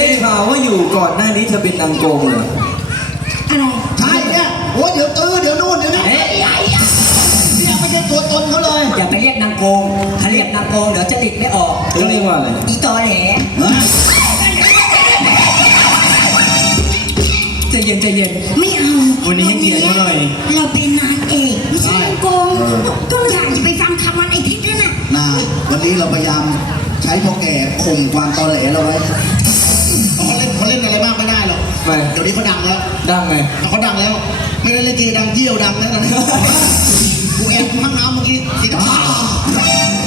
ได้ข่าวว่าอยู่ก่อนหน้านี้เธอเป็นนางโกงเหรอ อะไรใช่เนี่ยโอ้ยเดี๋ยวตื้อเดี๋ยวนู่นเดี๋ยวนี่เฮ้ย เนี่ยไม่ใช่ตัวตนเขาเลยอย่าไปเรียกนางโกงถ้าเรียกนางโกงเดี๋ยวจะติดไม่ออกเขาเรียกว่าอะไร อีตอแหลฮะใจเย็นใจเย็น ไม่เอาวันนี้ให้เกียรติเขาหน่อย เราเป็นนางเอกไม่ใช่นางโกงก็อยากจะไปฟังคำมันไอ้ทิศนั่นน่ะนาวันนี้เราพยายามใช้พ่อแก่ข่มความตอแหลเราไว้ ได้หรอกไปเดี๋ยวนี้เขาดังแล้วดังไหมเขาดังแล้ว ไม่ได้เล่นเกย์ดังเยี่ยวดังแล้วตอนนี้กูแอบห้องน้ำเมื่อกี้สีน้ำตา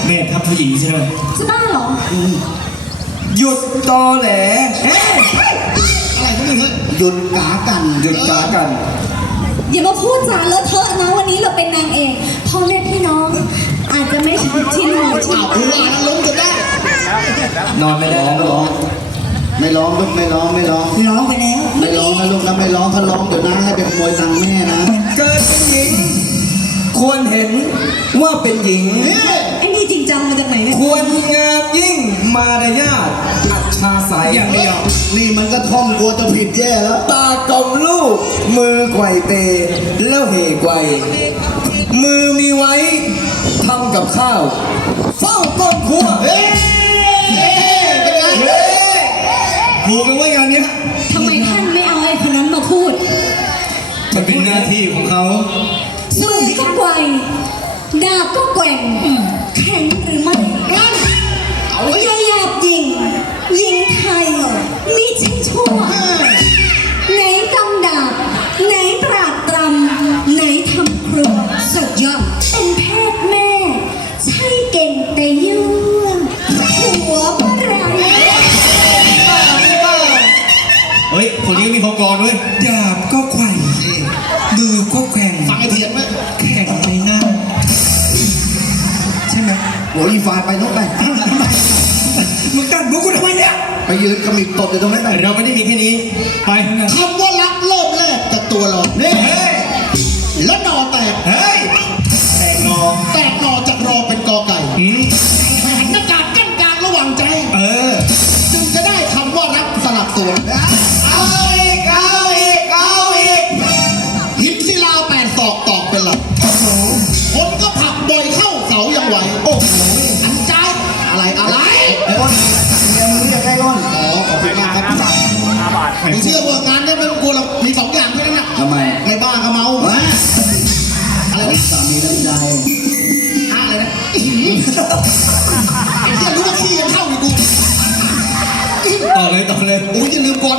แม่ทับผู้หญิงใช่ไหมจะบ้าเหรอหยุดตอแหลเฮ้ยอะไรก็ไม่รู้หยุดกากันหยุดกากันอย่ามาพูดจาเลอะเทอะนะวันนี้เราเป็นนางเอกพ่อแม่พี่น้อง อาจจะไม่ชินหูชินอ้าวตากูว่าแล้วล้มจนได้นอนไม่ได้แล้วร้อง ไม่ร้องลูกไม่ร้องไม่ร้อง ร้องไปแล้วไม่ร้องนะลูกนะไม่ร้องถ้าร้องเดี๋ยวนะให้ไปขโมยตังค์แม่นะเกิดเป็นหญิง ควรเห็นว่าเป็นหญิง ไอ้นี่จริงจังมาจากไหนเนี่ยควรงามยิ่งมารยาทอัจฉาสายอย่างเดียว นี่มันก็ท่องกลัวจะผิดแย่แล้ว ตากลมลูก มือไกวเปแล้วเหไกวมือมีไว้ทำกับข้าว เฝ้าก้นครัวเฮ้ยเป็นไงเฮ้ย ถูกกันว่างานเนี้ยทำไมท่านไม่เอาไอ้คนนั้นมาพูด มันเป็นหน้าที่ของเขามือก็ไกวดาบก็แกว่งแข็งหรือไม่ นี้มีพกรด้วยดาบก็ไขว่มือก็แข่งฟังไอ้เถียนไหมแข่งไปหน้า ใช่ไหมโอ้ยอีฟานไปต้องไปมึงตัดบุกกูทำไมเนี่ย ไปยืนขมิบตบอยู่ตรงนั้นไปเราไม่ได้มีแค่นี้ ไปคำว่ารักเริ่มแรกจากตัวเราเนี่เฮ้ยแล้วหนอแตก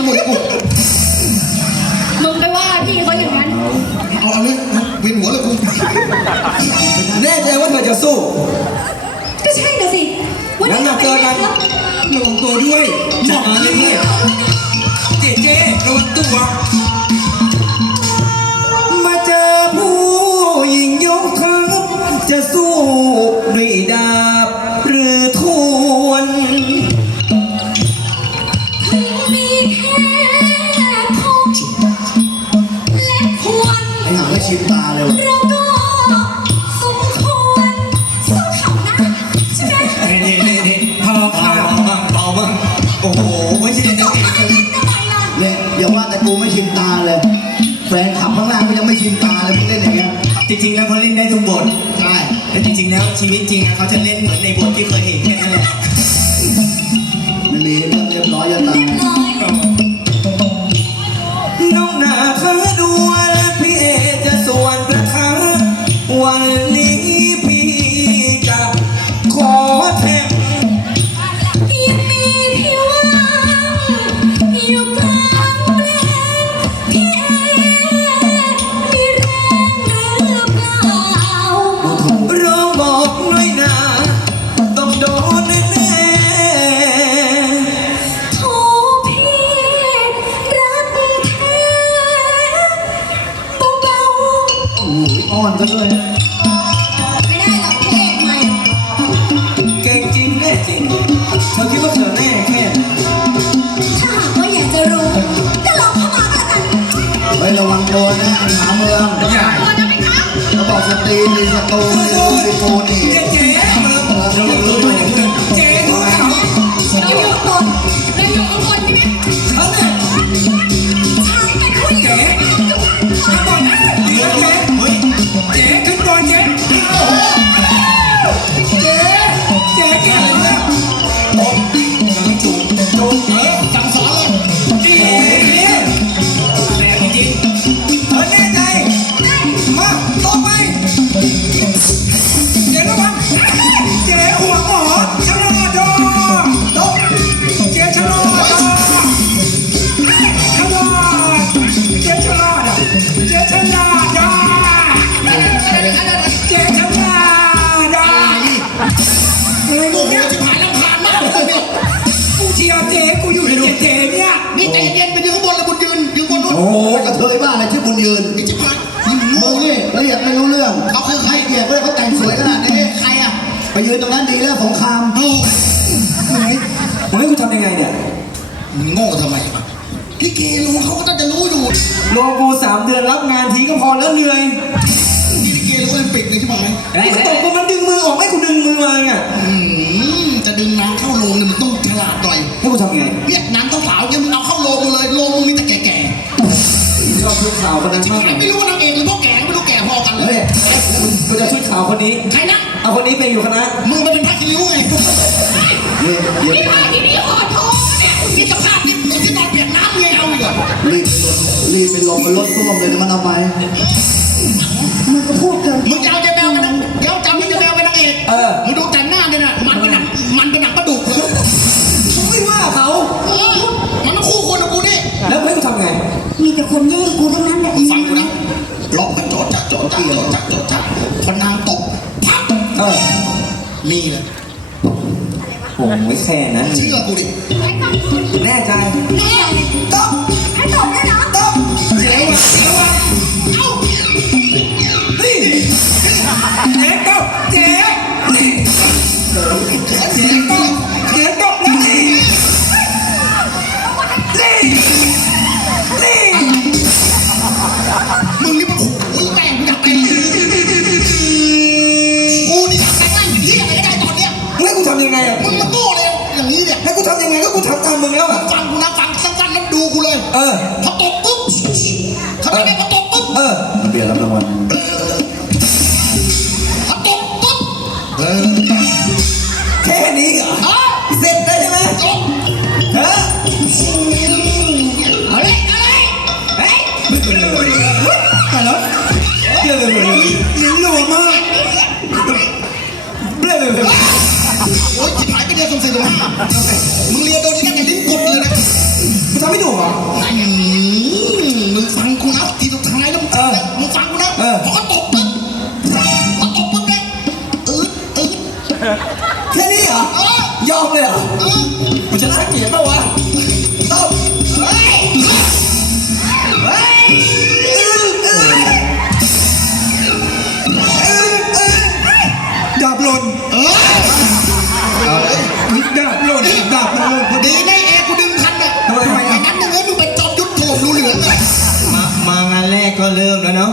หมดกูมึงไปว่าพี่เขาอย่างนั้น เอาเอาเลยเวียนหัวเลยกูแน่ใจว่าเธอจะสู้ก็ใช่น่ะสิวันงั้นี้นมาเจอกันครับระวังตัวด้วยจัดมาเลยพี่เจ๊เจ๊ระวังตัว ริง ๆ แล้วเขาเล่นได้ทุกบทใช่แต่จริง ๆ แล้วชีวิตจริงอะเขาจะเล่นเหมือนในบทที่เคยเห็นแค่นั้นแหละ อ้ยอ่อนซะด้วยๆไม่ได้หรอกเพลงใหม่ๆเก่งจริงแน่จริงเธอคิดว่าเธอแน่แค่ไหนถ้าหากว่าอยากจะรู้ ก็ลองเข้ามาก็แล้วกันไประวังตัวนะไอ้หมาเมืองอย่าพอจะไหมครับเขาบอกสตรีมีสตูมีโลมีโกนี่เจ๊เจ๊ระวังตัวด้วยเจ๊ กูโม่เอาจะผ่านลำพานมากเลยเนี่ยกูเชียร์เจ๊กูอยู่ในเจ๊เนี่ยนี่ใจเย็นไปยืนข้างบนแล้วบุญยืนยืนบนนู้นโอ้ยกระเทยบ้าอะไรชื่อบุญยืนไอ้จิ๋หายมึงนี่ละเอียดไม่รู้เรื่องเขาคือใครเกียดเลยเขาแต่งสวยขนาดนี้ใครอะไปยืนตรงนั้นดีแล้วสงครามโอ้ยมึนให้กูทำยังไงเนี่ยโง่ทำไมพี่เกลุงเขาก็ต้องจะรู้อยู่รอกูสามเดือนรับงานทีก็พอแล้วเหนื่อย นี่พี่เกลุงโอลิมปิกเลยใช่ไหมเฮ้ตยกมันดึงมือออกให้กูดึงมือมาเนี่ยจะดึงน้ำเข้าโรงเนี่ยมันต้องฉลาดหน่อยให้กูทำไงเนี่ยน้ำต้องสาวๆเนี่ยมึงเอาเข้าโรงมึงเลยโรงมึงมีแต่แก่ชอบชุดขาวคนนั้นๆมากไม่รู้ว่านางเอกหรือพวกแก่ไม่รู้แก่พอกันเลยยกูจะชุดขาวคนนี้ใครนะเอาคนนี้ไปอยู่คณะมึงไปเป็นพระคิริ้วไงนี่เดี๋ยวนี่มาทีนี้หอทองเนี่ยมีสภาพนี่ที่นอนเปียกน้ำไงเอาอีกเหรอรีบไปลงรีบไปลงบนรถส้วมเลยนะมันเอาไป มึงก็พูดเกินมึงจะเอาเจแมวไปนางเดี๋ยวจำที่เจแมวเป็นนางเอกเออ มึงดูแต่งหน้าเนี่ยนะมันเป็นหนังมันเป็นหนังประดุกเลยมึงไม่ว่าเขา เออมันต้องคู่ควรกับกูนี่แล้วให้กูทำไง มีแต่คนแย่งกูทั้งนั้นแหละมึงฟังกูนะล็อกมันโจดจักโจดจักโจดจักโจดจักพอนางตกพับเออนี่เลยโอ้ไม่แค่นั้นเชื่อกูดิ เลยเออ พอตกปุ๊บเขาใจไหมพอตกปุ๊บเออ มันเปลี่ยนรับรางวัลพอตกปุ๊บเออแค่นี้เหรอเออเสร็จได้ใช่ไหมตกเออเอาเลยเอาเลยเฮ้ยแต่แล้วเรื่องอะไรลิ้นรัวมากเรื่องอะไรโอ๊ยจิบหายไปเดือนสองสี่สองห้า อกูจะน่าเกลียดปะวะต้องเฮ้ยเฮ้ยเอ้ยเอ้ยเอ้ยเอ้ยดาบหล่นเออดาบหล่นดาบมันหล่นพอดีดีได้แอร์กูดึงทันอะทำไมทำไมอะ ไอ้นั้นยังไงมึงเป็นจอมยุทธถล่มรูเหลืองเลยมามางานแรกก็เริ่มแล้วเนาะ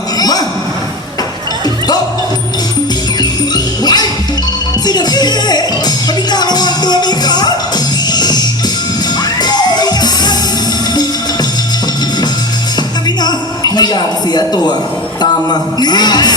อยากเสียตัวตามมานี่อย่า